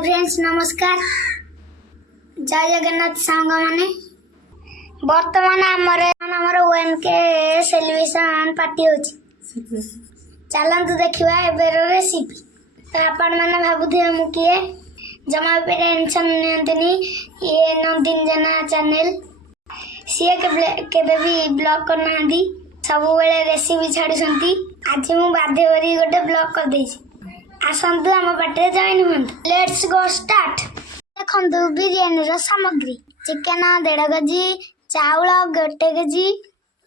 Hi friends नमस्कार जय जगन्नाथ सांग माने वर्तमान आमर ओएमके सेलिब्रेशन पार्टी होची चलतु देखा एबर रेसिपी तो आपण मैंने भावुथे मु किए जमा भी टेंशन नियंतनी ये नंदिन जना चैनल सी केबे भी ब्लॉग करना सब बेले रेसिपी छाड़ी आज मु बाध्य करी गोटे ब्लॉग कर देछि आसंतु आम पाटे जॉइन हुन लेट्स गो स्टार्ट देखंतु बिरयानी रो सामग्री चिकन 1.5 केजी चाउल 1 केजी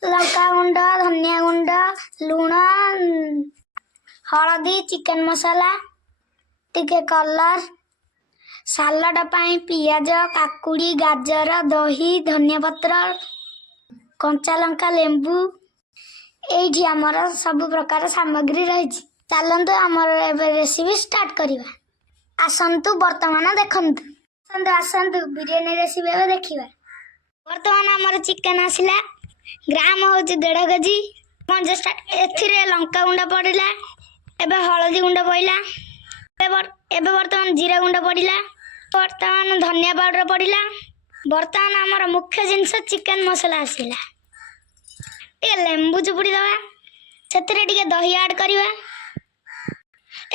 लंका गुंड धनिया गुंड लूण हळदी चिकन मसाला टिके कलर सालाड पाई पियाज काकुड़ी गाजर दही धनिया पत्र कंचा लंका लेंबू एठी हमर सब प्रकार सामग्री रही चलतु आमर रेसिपी स्टार्ट करवा आसतु बर्तमान देखु आसतु बिरयानी रेसिपी एवं देखा बर्तमान आमर चिकेन आसला ग्राम हूँ 1.5 केजी ए लंका गुंड पड़ा एवं हलदी गुंड पड़ा एवं बर्तमान जीरा गुंड पड़ा बर्तमान धनिया पाउडर पड़ा बर्तमान आमर मुख्य जिनस चिकेन मसला आसला लेंबू चुपुड़ी दवा से दही ऐड करवा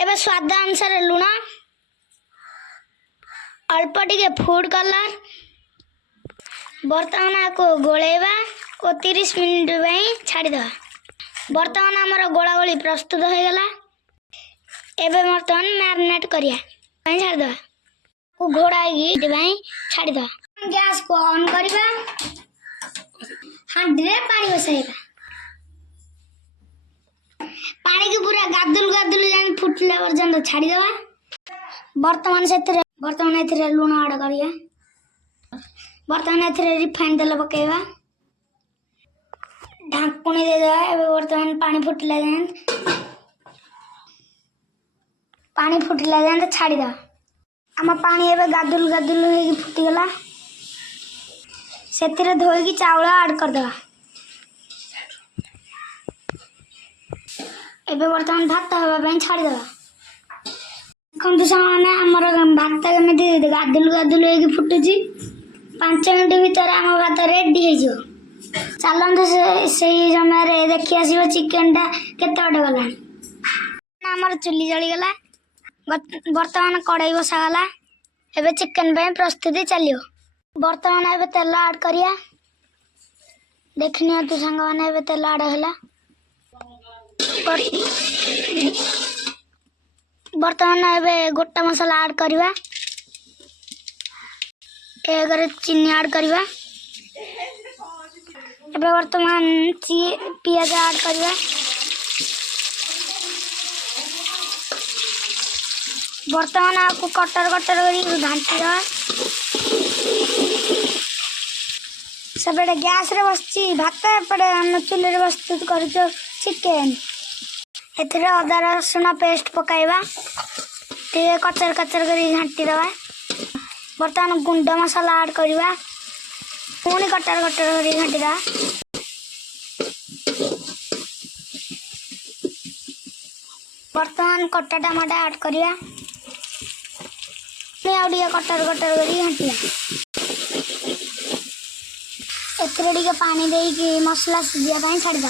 एवं स्वाद अनुसार लुण अल्प टिके फूड कलर बर्तमान आपको गोलेवा और 30 मिनिट छाड़ीद बर्तमान आमर गोला गोली प्रस्तुत हो गला एवं बर्तमान मैरिनेट करिया छाड़ीद घोड़ा छाड़ीद गैस को ऑन करवा हांडी रे पानी बसाइबा पानी की पूरा गादुल गादुल जान फुटले पर्यंत छाड़ी दवा बर्तमान एथिरे लूण ऐड करिया बर्तमान एथिरे रिफाइंड तेल पकेवा ढांकुणी दे दवा एबे बर्तमान पानी फुटला जान छाड़ी दवा आम पानी एबे गादुल गादुल होई फुटी गला सेतिरे धोई चाउल ऐड कर दवा एबे बर्तमान भात हवा छाड़ीदवा देखते सामने आमर भात कमी गादुल गादुल हो फुटुची 5 मिनट भीतर आम भात रेडी हो चलते से समय देखी आस चिकेन टा केते बड़े गला आमर चुली जलीगला बर्तमान कड़ाई बसागला एबे चिकेन प्रस्तुति चलियो बर्तमान एबे तेल ऐड करिया देखनी तू सांग मैंने एबे तेल ऐड है बर्तमान एबे गोटा मसला ऐड करवा चीनी ऐड करवा एबे बर्तमान पियाज ऐड करवा बर्तमान आपको कटर कटर कर घाटी दवा सब गैस रे बसची भात एपटे हम चुली रे प्रस्तुत कर चिकेन एथिरे अदा रसुण पेस्ट पकाइबा कचर कचर कर घाटी दवा बर्तमान गुंड मसला ऐड करवा पुणी कटर कटर कर घाटी दवा बर्तमान कटा टमाटा ऐड करवा कटर कटर कर घाटिया एथिरे पानी देकी मसला सिझा छाड़ीद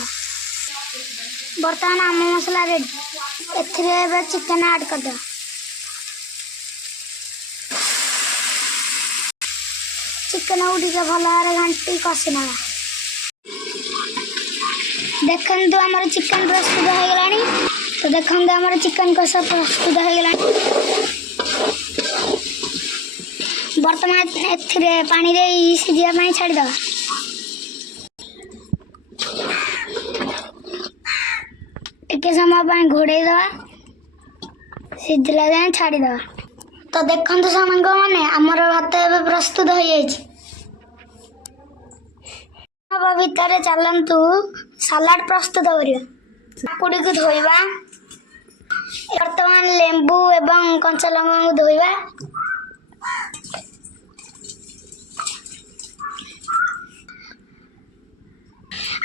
बर्तमान आम मसला रेडी एथिरे चिकेन ऐड करद चिकेन को भल भाव घाटी कषि ना देखु आमर चिकेन प्रस्तुत हो गला तो देखते आमर चिकेन कषा प्रस्तुत हो गला बर्तमान एथिरे पानी दे सिझा छाड़ीद टिके समय घोड़े दवा सिझला जाए छाड़ी दवा तो देखते सांग मैंने आमर भात एवं प्रस्तुत हो भितर चलतु सलाड प्रस्तुत करवा काकुड़ी को धोइबा बर्तमान लेंबू एवं कंचा लंका को धोइबा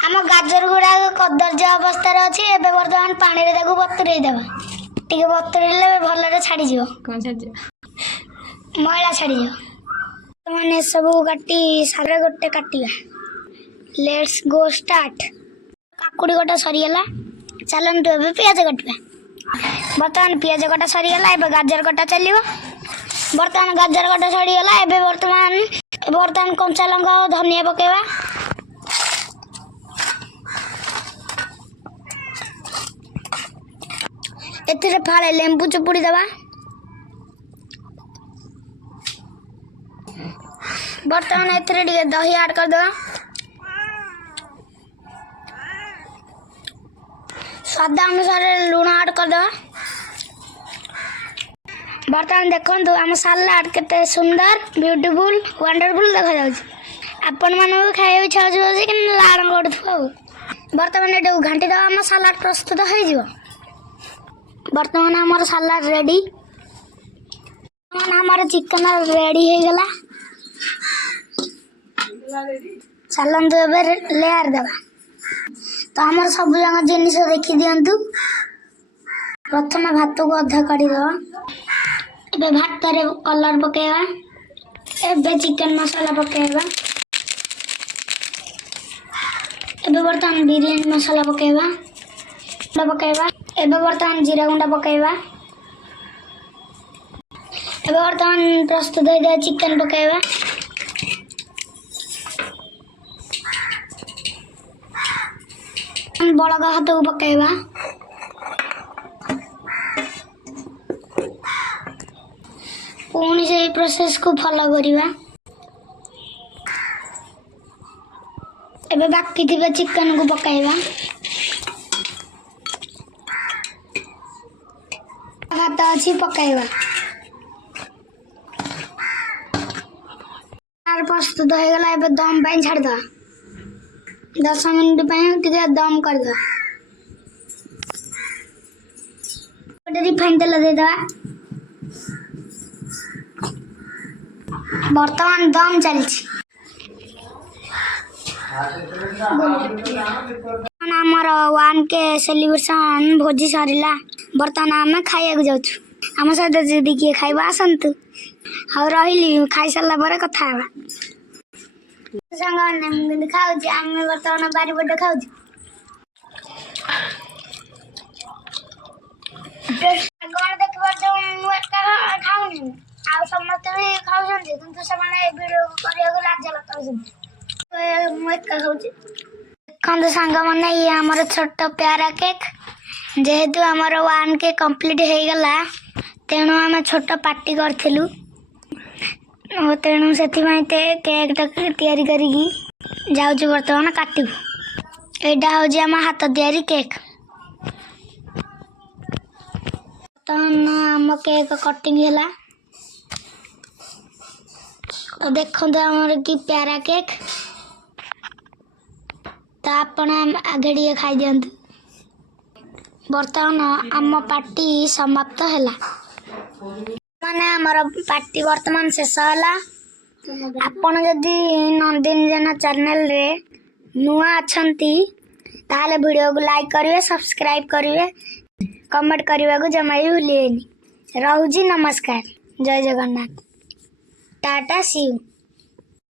आम गाजर गुड़ा कदर्य अवस्था अच्छी एवं बर्तमान पानी बतुरे देवा टे बतुरे भल छाड़ी मैला छाड़ी मैंने सब काटी सारे गोटे काटिया लेट्स गो स्टार्ट काकुड़ी गोटा सरीगला चलतु ए पियाज कटा बर्तमान पियाज कटा सरीगला ए गाजर कटा चलो बर्तमान गाजर कटा सरीगला ए बर्तमान कंचा लंका और धनिया पकेवा एथिरे फाळे लेंबू चुपुड़ी दबा बर्तमान एथिरे टिके दही ऐड कर दबा स्वाद अनुसार लुण ऐड कर दबा बर्तमान देखंतु आम सलाड केते सुंदर ब्यूटीफुल वंडरफुल देखा जाउछ आपण मानक खाइबा इच्छा होछि कि लाड़ गडथु बर्तमान एटू घांटी दबा आम सलाड प्रस्तुत हो जिवो बर्तमान आमर सलाड रेडी आमर चिकन रेडी हो गला चलतु ए लेयर देवा तो आमर सब जगह जिनिस देखी दिंतु प्रथम भात को अधा काढ़ी दवा भात रे कलर पकेवा एबे चिकन मसाला पकेवा एबे बर्तमान बिरयानी मसाला पकेवा एबे बर्तमान जीरा गुंडा पकेवा एबे बर्तमान प्रस्तुत हो चिकन पकेवा बड़गा हाथ को पकेवा पुणी से प्रोसेस को फॉलो करिवा एबे बाकी थिबा चिकन को पकाइबा भात अच्छी पकाइबा आर प्रस्तुत हो गला एबे दम पाई छाड़ दवा 10 मिनट टिके दम कर दवा रिफाइन तेल दे दवा बर्तमान दम चलछि आमर 1K सेलिब्रेशन भोजी सरिला बर्तमान आम खाइया जाऊँ आम सहित जदि किए खाइबा आसतु हाँ रही खाई सारा पर कथा सांग मैंने खाऊ आम बर्तमान बारिपटे खाऊ खाऊनी आ समस्त भी खाऊ किंतु से वीडियो करने लाज लगा देखते सांग मैंने ये आमर छोट प्यारा केक जेहेतु आमर 1K कंप्लीट हो गला तेणु आम छोट पार्टी करूँ तेणु से केक तैयारी करी जाऊँ बर्तमान काटू यहाँ हूँ आम हाथ तैयारी केक बर्तमान आम केक कटिंग है तो देखो आमर कि प्यारा केक तो आपण आगे टे खाई दिंतु बर्तमान आम पार्टी समाप्त है माने आमर पार्टी बर्तमान शेष है आपण जदि नंदिन चैनल रे नुआ अच्छंती ताले वीडियो को लाइक करिवे सब्सक्राइब करिवे कमेंट करने को जमा भी भूलिएनि। रहूजी नमस्कार जय जगन्नाथ टाटा सी यू।